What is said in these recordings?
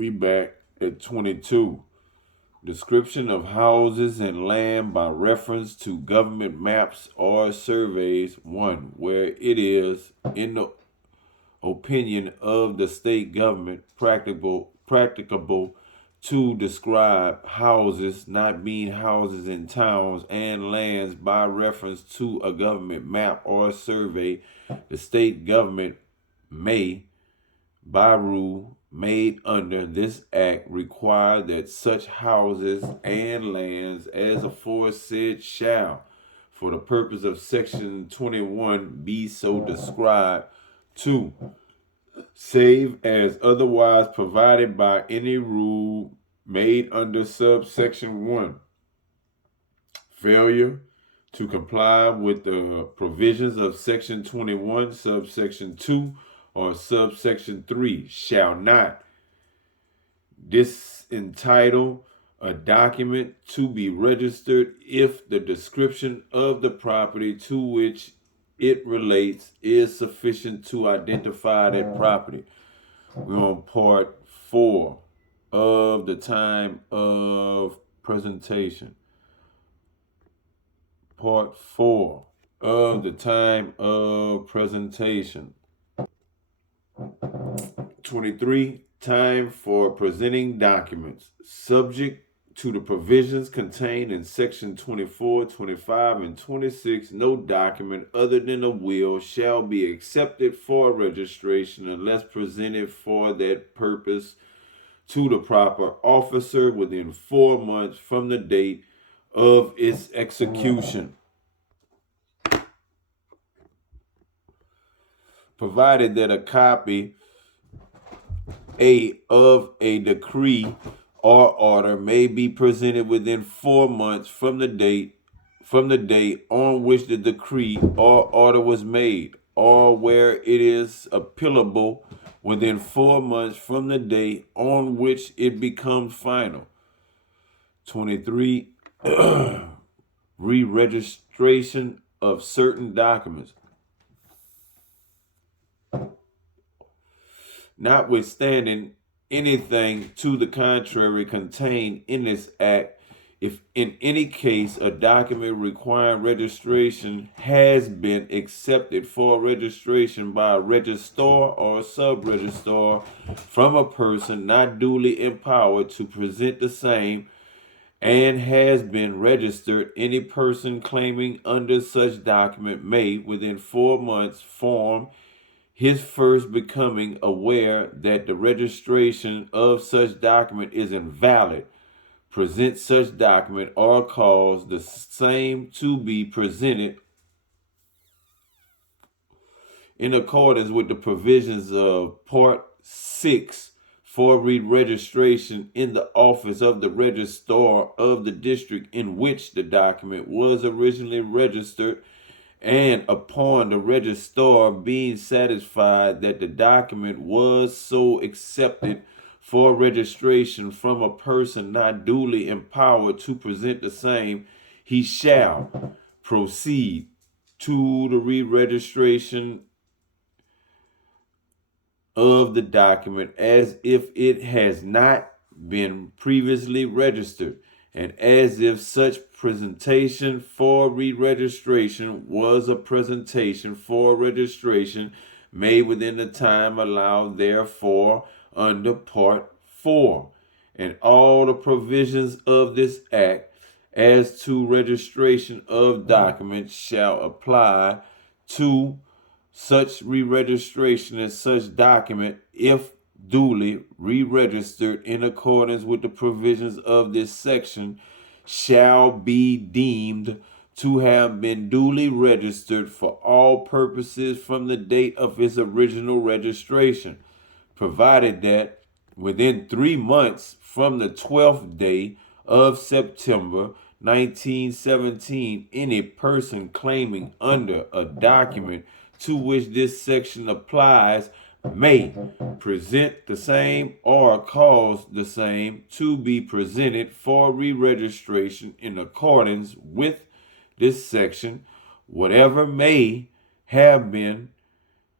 We back at 22. Description of houses and land by reference to government maps or surveys. 1. Where it is, in the opinion of the state government, practicable to describe houses not being houses in towns and lands by reference to a government map or survey. The state government may, by rule made under this act, require that such houses and lands as aforesaid shall, for the purpose of section 21, be so described. 2. Save as otherwise provided by any rule made under subsection 1. Failure to comply with the provisions of section 21, subsection 2, or subsection 3 shall not disentitle a document to be registered if the description of the property to which it relates is sufficient to identify that property. We're on part 4 of the time of presentation. Part 4 of the time of presentation. 23. Time for presenting documents. Subject to the provisions contained in section 24, 25, and 26, no document other than a will shall be accepted for registration unless presented for that purpose to the proper officer within 4 months from the date of its execution. Provided that a copy of a decree or order may be presented within 4 months from the date on which the decree or order was made, or where it is appealable within 4 months from the date on which it becomes final. 23. Re-registration of certain documents. Notwithstanding anything to the contrary contained in this act, if in any case a document requiring registration has been accepted for registration by a registrar or sub-registrar from a person not duly empowered to present the same, and has been registered, any person claiming under such document may, within 4 months, form his first becoming aware that the registration of such document is invalid, present such document, or cause the same to be presented in accordance with the provisions of Part 6 for re-registration in the office of the registrar of the district in which the document was originally registered, and upon the registrar being satisfied that the document was so accepted for registration from a person not duly empowered to present the same, he shall proceed to the re-registration of the document as if it has not been previously registered, and as if such presentation for re-registration was a presentation for registration made within the time allowed therefore under Part 4, and all the provisions of this act as to registration of documents shall apply to such re-registration as such document, if duly re-registered in accordance with the provisions of this section, shall be deemed to have been duly registered for all purposes from the date of its original registration, provided that within 3 months from the 12th day of September 1917, any person claiming under a document to which this section applies may present the same or cause the same to be presented for re-registration in accordance with this section, whatever may have been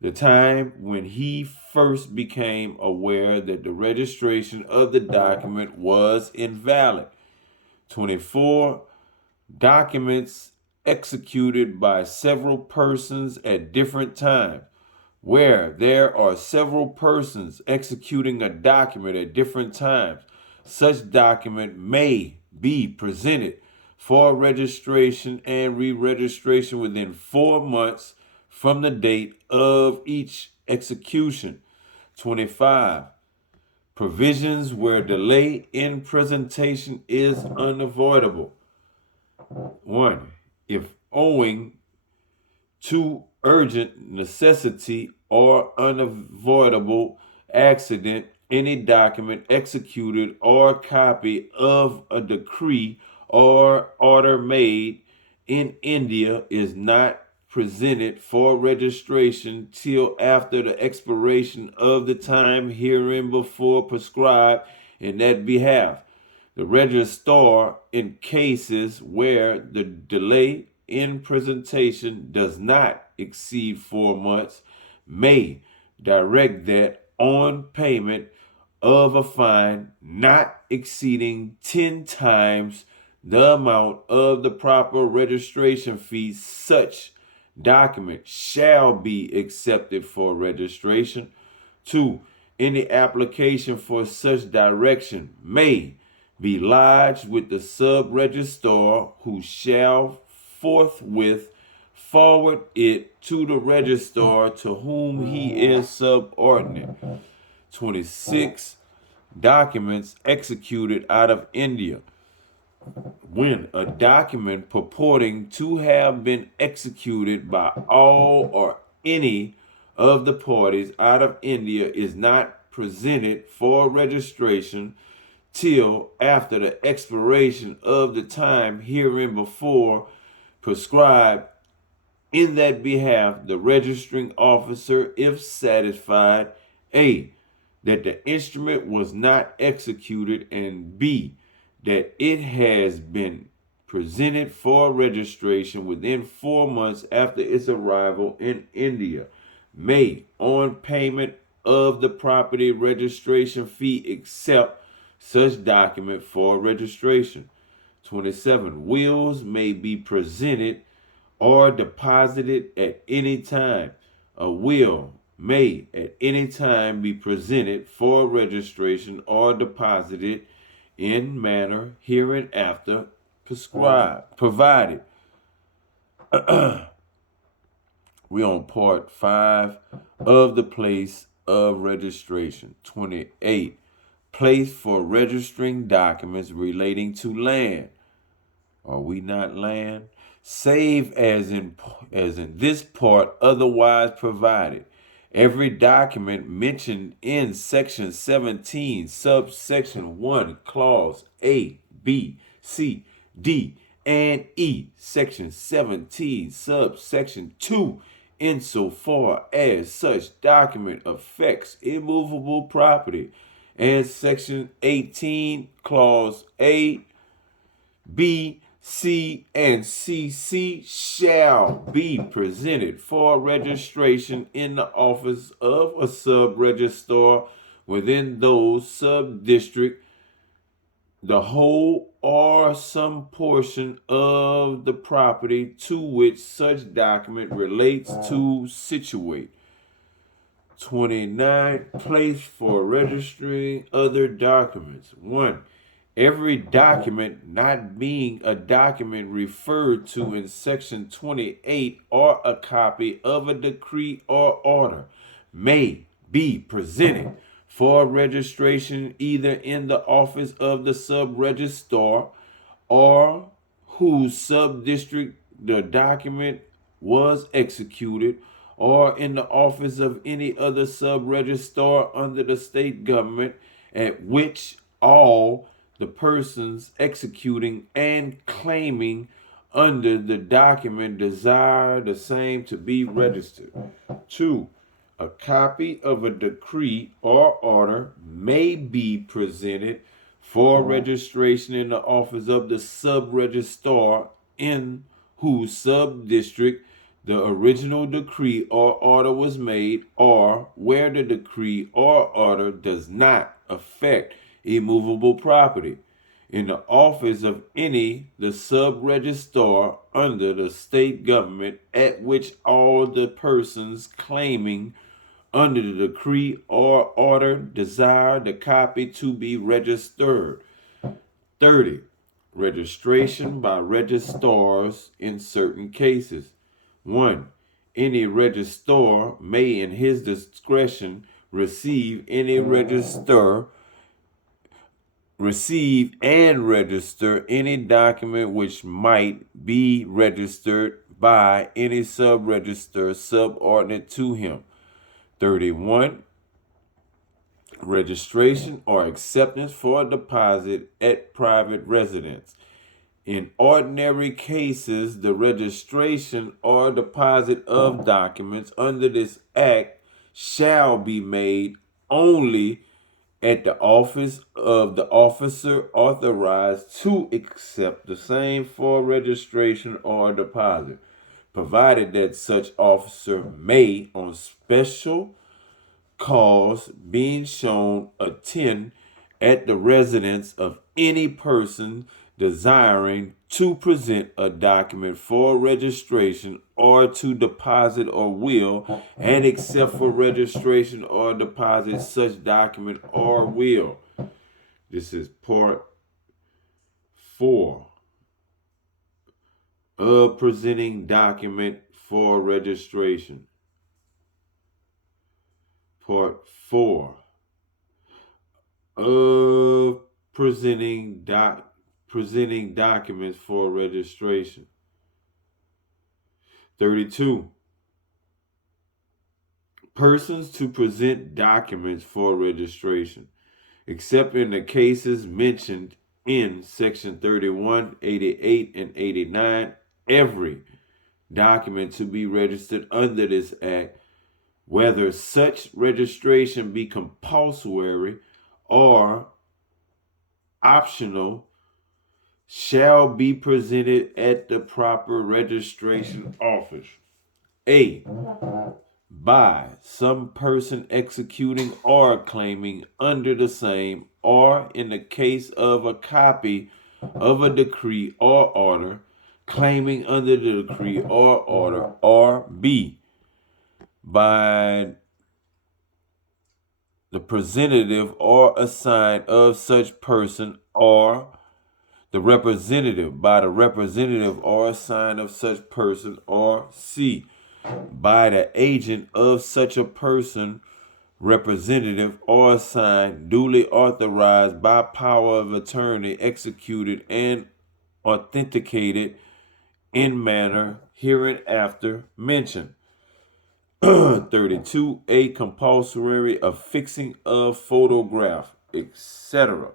the time when he first became aware that the registration of the document was invalid. 24. Documents executed by several persons at different times. Where there are several persons executing a document at different times, such document may be presented for registration and re-registration within 4 months from the date of each execution. 25. Provisions where delay in presentation is unavoidable. 1. If owing to urgent necessity or unavoidable accident, any document executed or copy of a decree or order made in India is not presented for registration till after the expiration of the time hereinbefore prescribed in that behalf. The registrar, in cases where the delay in presentation does not exceed 4 months, may direct that on payment of a fine not exceeding 10 times the amount of the proper registration fee, such document shall be accepted for registration. 2. Any application for such direction may be lodged with the sub-registrar, who shall forthwith forward it to the registrar to whom he is subordinate. 26. Documents executed out of India. When a document purporting to have been executed by all or any of the parties out of India is not presented for registration till after the expiration of the time hereinbefore prescribed in that behalf, the registering officer, if satisfied, A, that the instrument was not executed, and B, that it has been presented for registration within 4 months after its arrival in India, may, on payment of the property registration fee, accept such document for registration. 27. Wills may be presented or deposited at any time. A will may at any time be presented for registration or deposited in manner hereinafter prescribed, provided. We're on part 5 of the place of registration. 28. Place for registering documents relating to land. Are we not land? Save as in this part otherwise provided. Every document mentioned in section 17, subsection 1, clause A, B, C, D, and E, section 17, subsection 2, insofar as such document affects immovable property, and section 18, clause A, B, C, and CC shall be presented for registration in the office of a sub-registrar within those sub-district, the whole or some portion of the property to which such document relates to situate. 29. Place for registering other documents. 1. Every document not being a document referred to in section 28 or a copy of a decree or order may be presented for registration either in the office of the sub-registrar or whose sub-district the document was executed, or in the office of any other sub-registrar under the state government at which all the persons executing and claiming under the document desire the same to be registered. 2. A copy of a decree or order may be presented for registration in the office of the sub-registrar in whose sub-district the original decree or order was made, or where the decree or order does not affect immovable property, in the office of any the sub-registrar under the state government at which all the persons claiming under the decree or order desire the copy to be registered. 30. Registration by registrars in certain cases. 1. Any registrar may in his discretion receive and register any document which might be registered by any sub-registrar subordinate to him. 31. Registration or acceptance for deposit at private residence. In ordinary cases, the registration or deposit of documents under this act shall be made only at the office of the officer authorized to accept the same for registration or deposit, provided that such officer may, on special cause being shown, attend at the residence of any person desiring to present a document for registration or to deposit or will, and accept for registration or deposit such document or will. This is part 4 of presenting document for registration. Part 4 of presenting documents for registration. 32. Persons to present documents for registration, except in the cases mentioned in section 31, 88, and 89, every document to be registered under this act, whether such registration be compulsory or optional, shall be presented at the proper registration office. A. By some person executing or claiming under the same, or in the case of a copy of a decree or order, claiming under the decree or order, or B. By the representative or assigned of such person, or the representative by the representative or assigned of such person, or C. By the agent of such a person, representative or assigned, duly authorized by power of attorney, executed and authenticated in manner hereinafter mentioned. 32. A compulsory affixing of photograph, etc.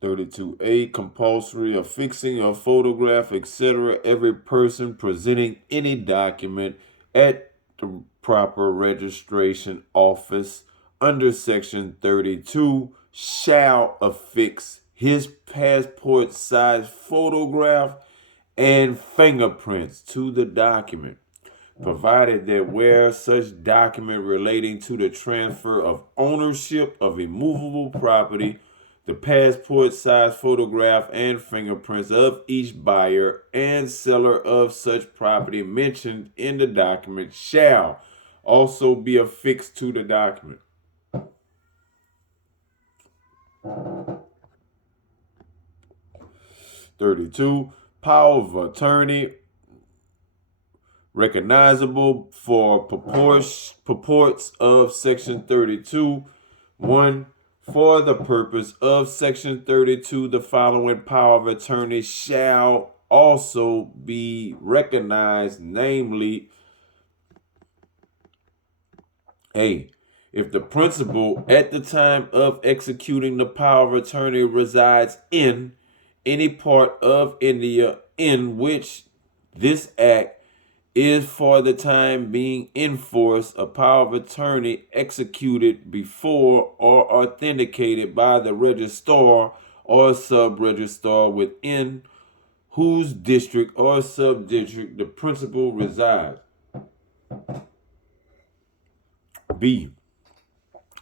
32A. Compulsory affixing of photograph, etc. Every person presenting any document at the proper registration office under section 32 shall affix his passport size photograph and fingerprints to the document, provided that where such document relating to the transfer of ownership of immovable property, the passport size photograph and fingerprints of each buyer and seller of such property mentioned in the document shall also be affixed to the document. 32. Power of attorney recognizable for purports of section 32. 1. For the purpose of section 32, the following power of attorney shall also be recognized, namely, A. If the principal at the time of executing the power of attorney resides in any part of India in which this act is for the time being in force, a power of attorney executed before or authenticated by the registrar or sub-registrar within whose district or subdistrict the principal resides. B.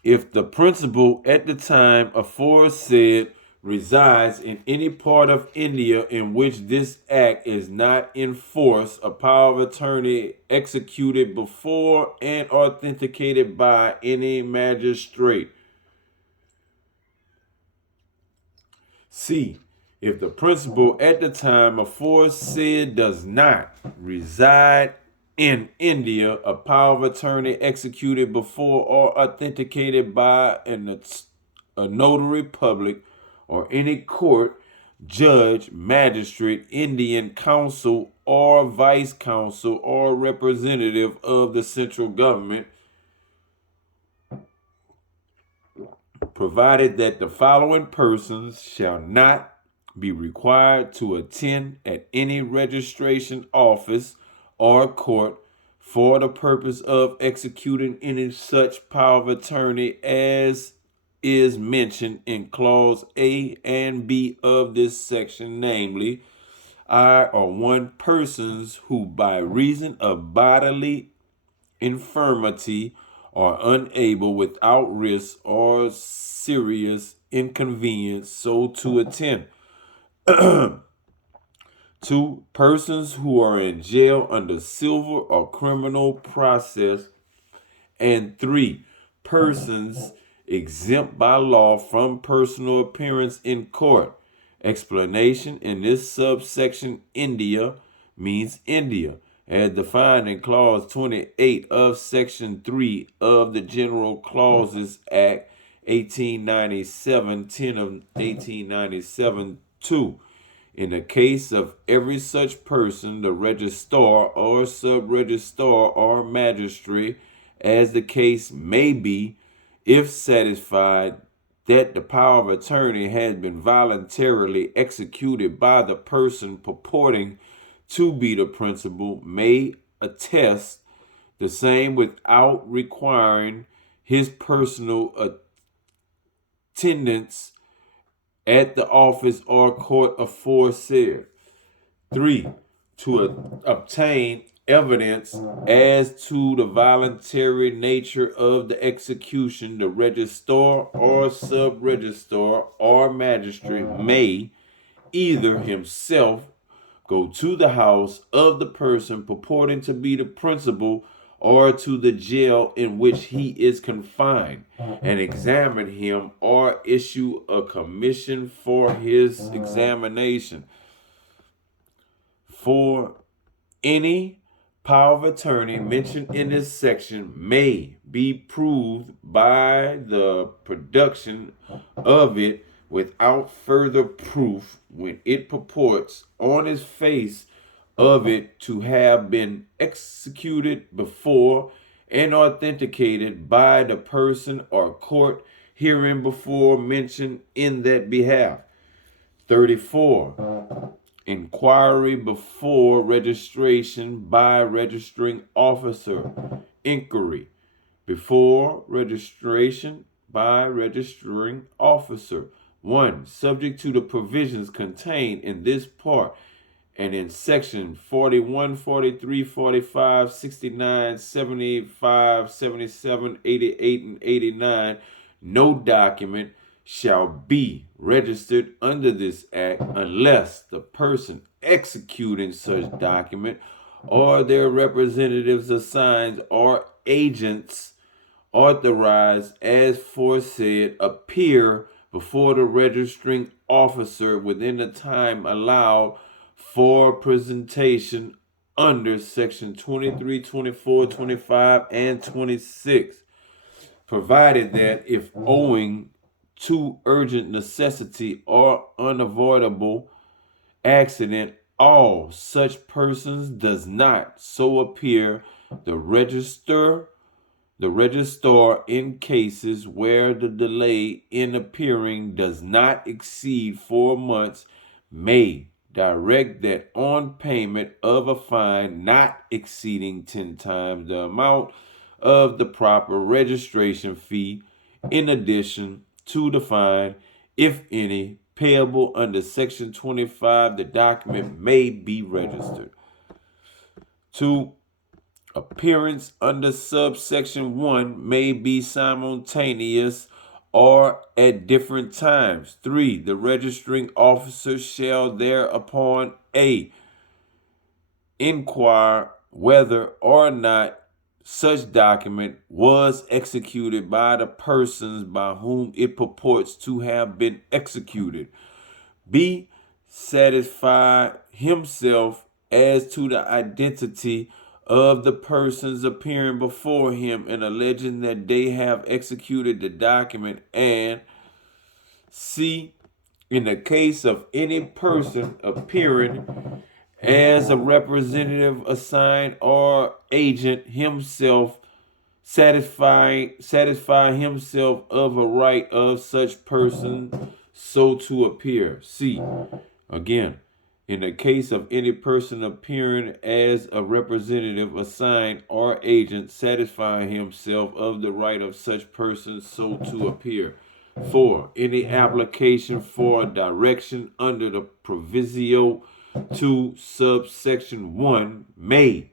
If the principal at the time aforesaid resides in any part of India in which this act is not in force, a power of attorney executed before and authenticated by any magistrate. C. If the principal at the time aforesaid does not reside in India, a power of attorney executed before or authenticated by a notary public or any court, judge, magistrate, Indian council, or vice council, or representative of the central government, provided that the following persons shall not be required to attend at any registration office or court for the purpose of executing any such power of attorney as is mentioned in clause A and B of this section, namely, I or one persons who by reason of bodily infirmity are unable without risk or serious inconvenience so to attend. 2. Persons who are in jail under civil or criminal process. And 3. Persons exempt by law from personal appearance in court. Explanation: in this subsection, India means India, as defined in Clause 28 of Section 3 of the General Clauses Act 1897, 10 of 1897, 2. In the case of every such person, the registrar or sub-registrar or magistrate, as the case may be, if satisfied that the power of attorney has been voluntarily executed by the person purporting to be the principal, may attest the same without requiring his personal attendance at the office or court aforesaid. 3. To obtain evidence as to the voluntary nature of the execution, the registrar or sub-registrar or magistrate may either himself go to the house of the person purporting to be the principal or to the jail in which he is confined and examine him or issue a commission for his examination. 4. Any power of attorney mentioned in this section may be proved by the production of it without further proof when it purports on its face of it to have been executed before and authenticated by the person or court hereinbefore mentioned in that behalf. 34. Inquiry before registration by registering officer. Inquiry before registration by registering officer. 1. Subject to the provisions contained in this part and in section 41, 43, 45, 69, 75, 77, 88, and 89, no document shall be registered under this act unless the person executing such document or their representatives assigned or agents authorized as foresaid appear before the registering officer within the time allowed for presentation under section 23, 24, 25, and 26, provided that if owing to urgent necessity or unavoidable accident, all such persons does not so appear, the registrar in cases where the delay in appearing does not exceed 4 months may direct that on payment of a fine not exceeding 10 times the amount of the proper registration fee, in addition to the fine, if any, payable under Section 25, the document may be registered. 2. Appearance under subsection 1 may be simultaneous or at different times. 3. The registering officer shall thereupon A. Inquire whether or not such document was executed by the persons by whom it purports to have been executed. B. Satisfy himself as to the identity of the persons appearing before him and alleging that they have executed the document. And C. In the case of any person appearing as a representative, assigned, or agent himself, satisfy himself of a right of such person so to appear. C. Again, in the case of any person appearing as a representative, assigned, or agent, satisfying himself of the right of such person so to appear. 4. Any application for direction under the proviso to subsection 1 may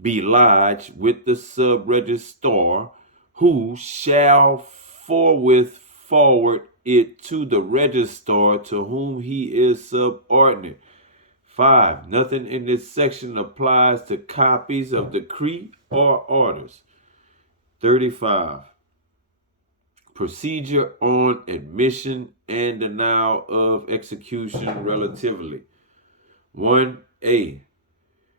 be lodged with the sub-registrar, who shall forward it to the registrar to whom he is subordinate. 5. Nothing in this section applies to copies of decree or orders. 35. Procedure on admission and denial of execution relatively. 1A.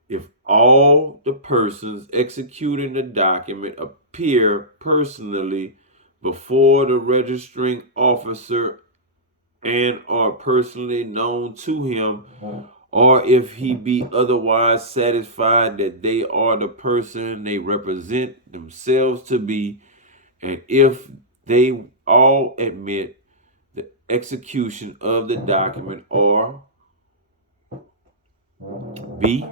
If all the persons executing the document appear personally before the registering officer and are personally known to him, or if he be otherwise satisfied that they are the person they represent themselves to be, and if they all admit the execution of the document, or B.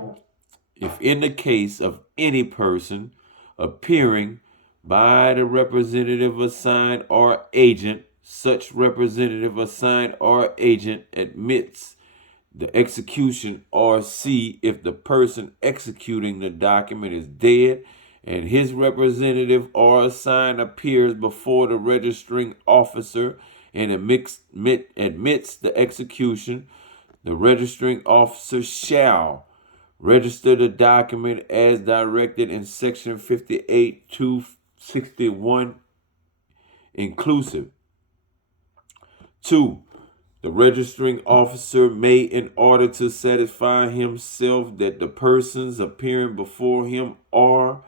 If in the case of any person appearing by the representative, assigned, or agent, such representative, assigned, or agent admits the execution, or C. If the person executing the document is dead and his representative or assigned appears before the registering officer and admits the execution, the registering officer shall register the document as directed in Section 58 to 61 inclusive. 2. The registering officer may, in order to satisfy himself that the persons appearing before him are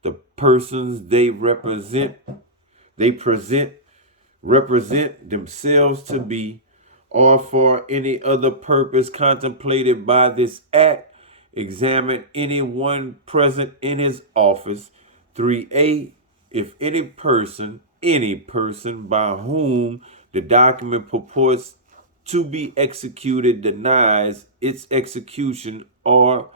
the persons they represent themselves to be, or for any other purpose contemplated by this act, examine anyone present in his office. 3A. If any person by whom the document purports to be executed denies its execution, or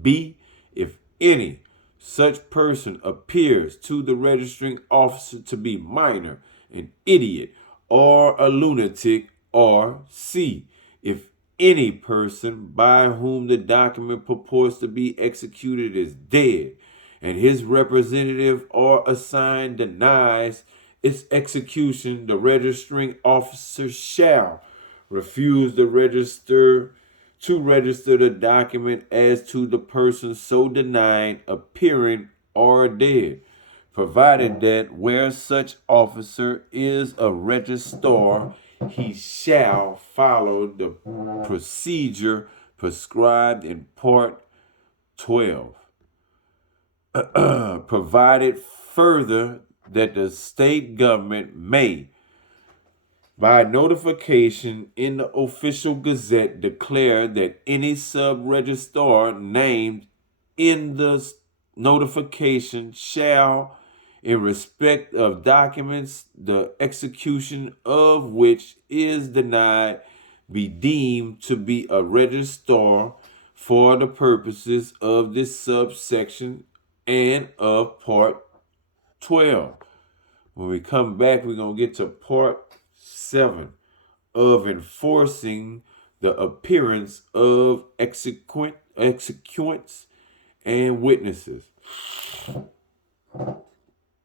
B. If any such person appears to the registering officer to be minor, an idiot, or a lunatic, or C. If any person by whom the document purports to be executed is dead, and his representative or assigned denies its execution, the registering officer shall refuse to register the document as to the person so denied appearing or dead, provided that where such officer is a registrar, he shall follow the procedure prescribed in Part 12. Provided further that the state government may, by notification in the official gazette, declare that any sub-registrar named in the notification shall, in respect of documents the execution of which is denied, be deemed to be a registrar for the purposes of this subsection and of Part 12. When we come back, we're going to get to Part 7 of enforcing the appearance of execuants and witnesses.